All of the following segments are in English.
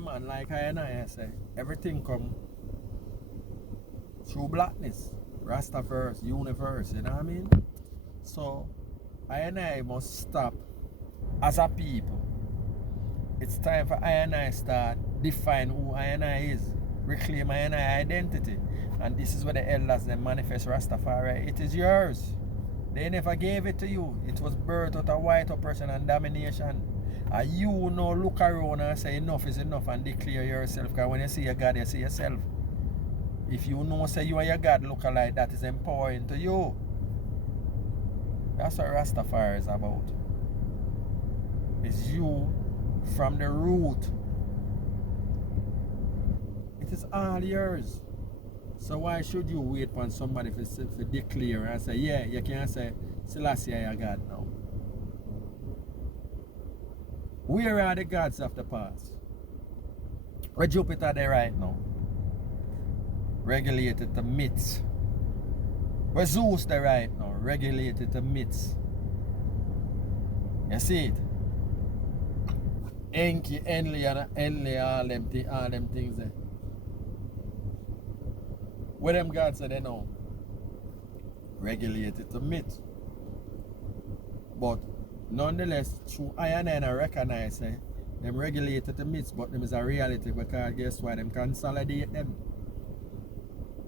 man, like I say, everything come through blackness. Rasta-Verse, universe, you know what I mean? So I must stop as a people. It's time for I start define who I is, reclaim I identity. And this is where the elders then manifest Rastafari. It is yours. They never gave it to you. It was birthed out of white oppression and domination. And you now look around and say enough is enough and declare yourself. Because when you see your God, you see yourself. If you know say you and your God look alike, that is empowering to you. That's what Rastafari is about. It's you from the root. It is all yours. So why should you wait for somebody to declare and say, yeah, you can't say Selassie is your God now. Where are the gods of the past? Where Jupiter there right now? Regulated to myths. Where Zeus there right now? Regulated to myths. You see it? Enki, Enli, and Enli, all them things there. Where them gods are they now? Regulated to myth. But nonetheless, through I recognize them regulated to myths, but them is a reality because guess why? Them consolidate them.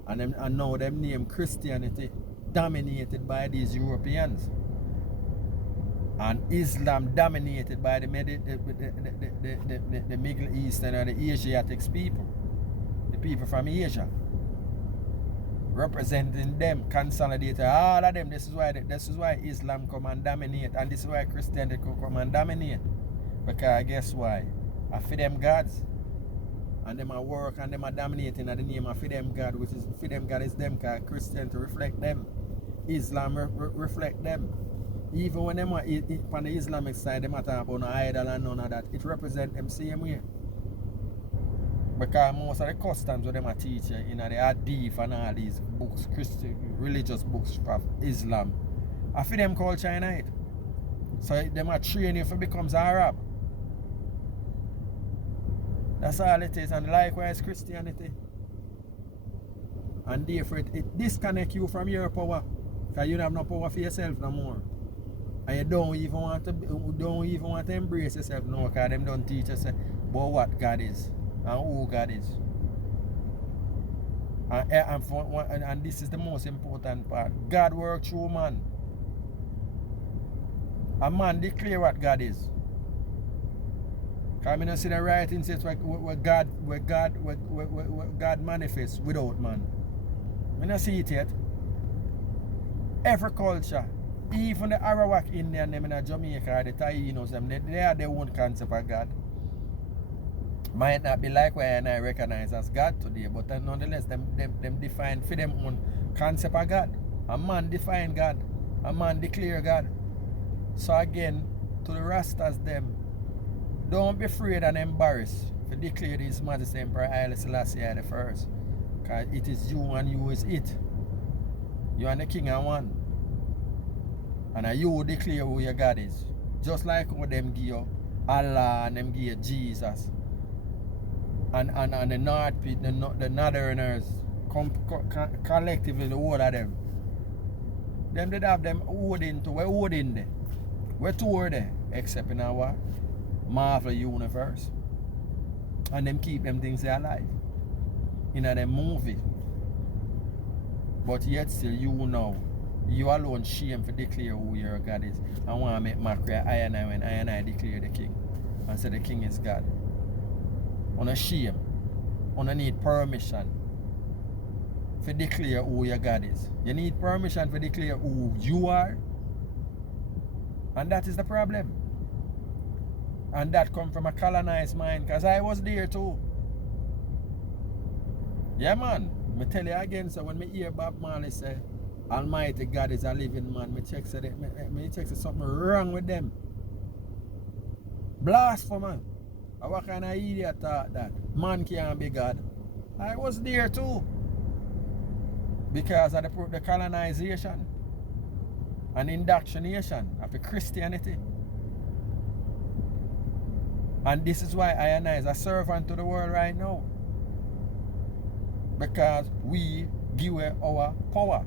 And now them name Christianity dominated by these Europeans. And Islam dominated by the Middle Eastern and the Asiatic people. The people from Asia. Representing them, consolidated all of them. This is why Islam come and dominate, and this is why Christianity come and dominate. Because guess why? I feed them gods, and them are work and them are dominating at the name of them God, which is feed them God is them, because Christianity reflect them, Islam reflect them. Even when them are on the Islamic side, them are talking about no idol and none of that. It represent them same way. Because most of the customs that them are teaching in the Hadith and all these books, Christian religious books of Islam, I feel them culture in it. So them are training for becomes Arab. That's all it is. And likewise Christianity. And therefore it disconnects you from your power. Because you don't have no power for yourself no more. And you don't even want to embrace yourself no, because them don't teach us about what God is and who God is. And this is the most important part. God works through man. A man declare what God is. Because I don't see the writing says where God manifests without man. I don't see it yet. Every culture, even the Arawak Indian them in Jamaica, the Tainos, they have their own concept of God. Might not be like where I recognize as God today, but nonetheless, them define for them own concept of God. A man define God. A man declare God. So again, to the Rastas them, don't be afraid and embarrassed to declare His Majesty Emperor Haile Selassie the first. Because it is you and you is it. You and the King are one. And you declare who your God is. Just like how them give you Allah and them give you Jesus. And the North the Northerners collectively, the whole of them. Them did have them Odin to where Odin there. Where two are there? Except in our Marvel universe. And them keep them things alive. In a them movie. But yet still you know. You alone shame for declare who your God is. I want to make mockery of I when I declare the King. And say the King is God. On a shame. On a need permission for declare who your God is. You need permission for declare who you are. And that is the problem. And that come from a colonized mind, because I was there too. Yeah man. Me tell you again, so when me hear Bob Marley say Almighty God is a living man, me check say something wrong with them. Blasphemy. What kind of idiot thought that? Man can't be God. I was there too. Because of the colonization and indoctrination of the Christianity. And this is why I and I is a servant to the world right now. Because we give away our power.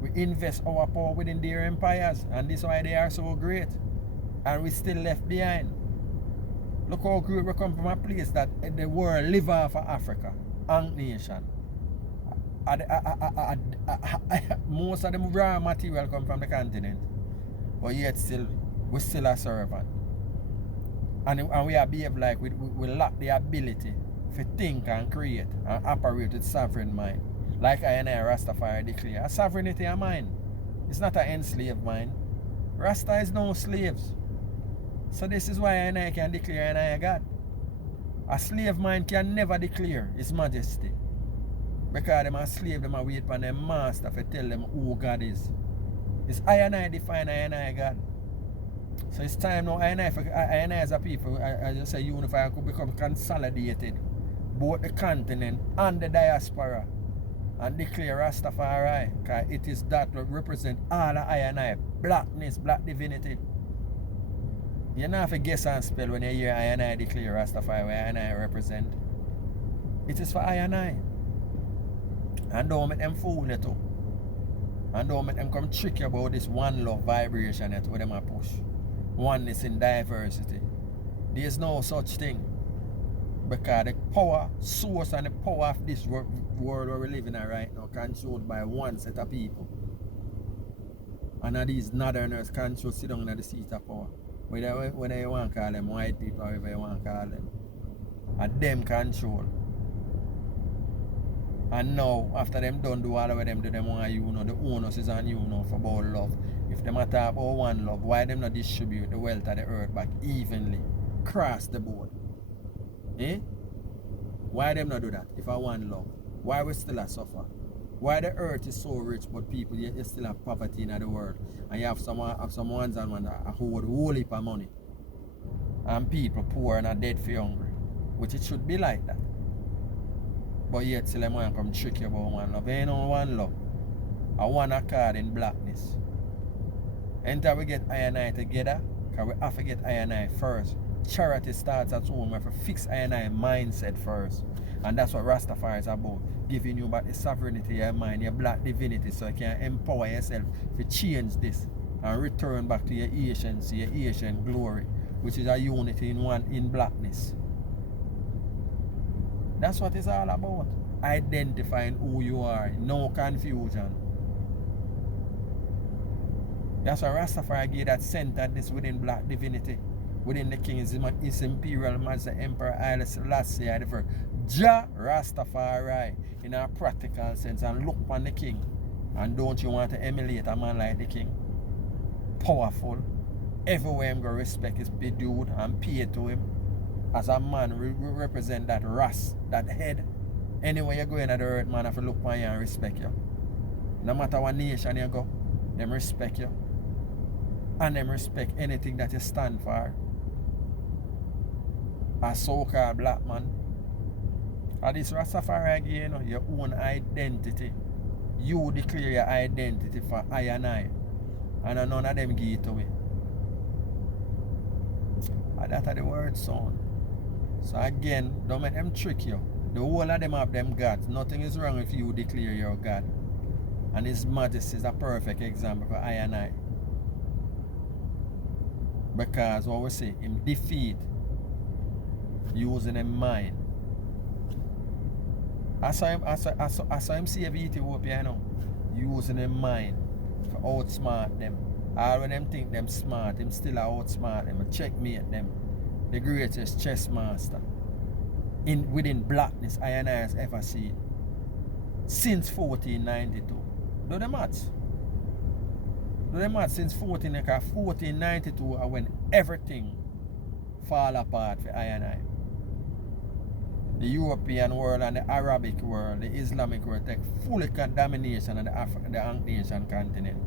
We invest our power within their empires. And this is why they are so great. And we still left behind. Look how great we come from a place that the world live off of Africa. Ant nation. Most of the raw material come from the continent. But yet still, we still a servant. And we are behave like we lack the ability to think and create and operate with sovereign mind. Like I and I Rastafari declare, a sovereignty of mind. It's not an enslaved mind. Rasta is no slaves. So this is why I and I can declare I and I God. A slave mind can never declare His Majesty. Because them a slave, them a wait for them master to tell them who God is. It's I and I define I and I God. So it's time now I and I as a people, I just say unify, could become consolidated. Both the continent and the diaspora. And declare Rastafari. Because it is that that represent all of I and I. Blackness, black divinity. You don't have to guess and spell when you hear I and I declare Rastafari where I and I represent. It is for I and I. And don't make them fool you too. And don't make them come trick you about this one love vibration that where them a push. Oneness in diversity. There is no such thing. Because the power source and the power of this world where we live in right now controlled by one set of people. And these northerners control sit down in the seat of power. Whether you want to call them white people or whatever you want to call them. And them control. And now, after them done do all of them do them want you know, the onus is on you know for about love. If them talk about one love, why them not distribute the wealth of the earth back evenly? Cross the board. Eh? Why them not do that if I want love? Why we still a suffer? Why the earth is so rich but people yet you still have poverty in the world? And you have some ones and one that hold a whole heap of money. And people poor and are dead for hungry. Which it should be like that. But yet still them want to come trick you about one love. Ain't no one love. I want a card in blackness. Until we get I and I together, because we have to get I and I first. Charity starts at home. We have to fix I and I mindset first. And that's what Rastafari is about. Giving you back the sovereignty of your mind, your black divinity, so you can empower yourself to change this and return back to your anciency, your ancient glory, which is a unity in blackness. That's what it's all about. Identifying who you are. No confusion. That's why Rastafari gave that centeredness within black divinity. Within the king is his imperial master emperor Haile Selassie the first. Jah Rastafari in a practical sense, and look upon the king. And don't you want to emulate a man like the king? Powerful. Everywhere him go respect is bedewed and paid to him. As a man, we represent that ras, that head. Anywhere you go in the earth, man, have to look upon you and respect you. No matter what nation you go, them respect you. And them respect anything that you stand for. A so-called black man. And this Rastafari again, you know, your own identity. You declare your identity for I and I. And none of them give it away. And that's the word sound. So again, don't make them trick you. The whole of them have them gods. Nothing is wrong if you declare your God. And His Majesty is a perfect example for I and I. Because what we say, Him defeat using Him mind. I saw him save Ethiopia, you know, using Him mind to outsmart them. All when them think them smart, Him still outsmart them, checkmate them. The greatest chess master within blackness I and I has ever seen since 1492. Do the maths. Do the maths since 1492 when everything fall apart for I and I. The European world and the Arabic world, the Islamic world take full domination of the Asian continent.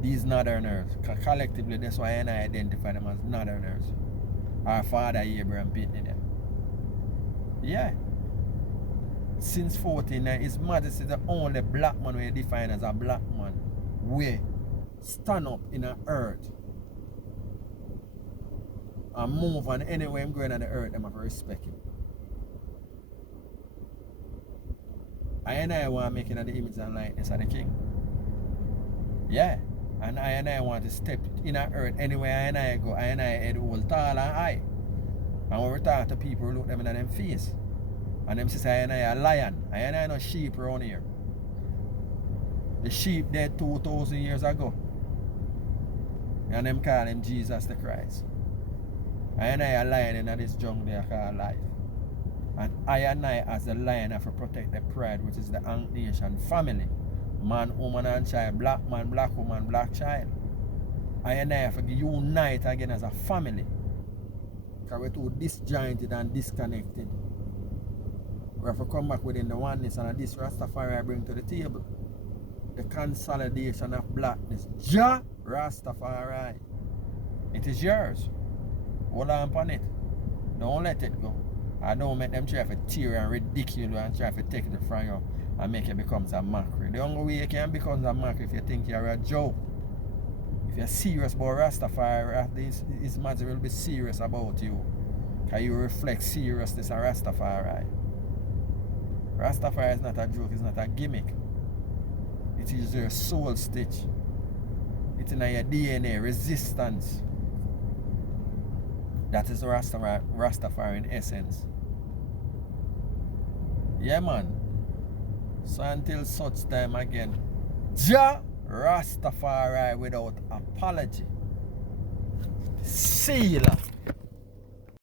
These northerners, collectively, that's why I and I identify them as northerners. Our father Abraham beating them. Yeah. Since 1490, His Majesty is the only black man we define as a black man. We stand up in the earth and move on anywhere I'm going on the earth, them have to respect him. I want to make it in the image and likeness of the king. Yeah. And I want to step in the earth anywhere I go. I head all tall and high. And when we talk to people, we look them in them face. And them say I a lion. I no sheep around here. The sheep dead 2,000 years ago. And them call him Jesus the Christ. I a lion in this jungle they call life. And I as the lion have to protect the pride, which is the Ankh Nation family. Man, woman and child, black man, black woman, black child. I have to unite again as a family. Because we're too disjointed and disconnected. We have to come back within the oneness, and this Rastafari I bring to the table. The consolidation of blackness. Ja Rastafari. It is yours. Hold on upon it. Don't let it go. I don't make them try to tear and ridicule and try to take it from you and make it become a mockery. The only way you can become a mockery if you think you're a joke. If you're serious about Rastafari, this matter will be serious about you. Because you reflect seriousness of Rastafari. Rastafari is not a joke, it's not a gimmick. It is your soul stitch. It's in your DNA, resistance. That is Rastafari in essence. Yeah, man. So until such time again, Ja Rastafari without apology. See you.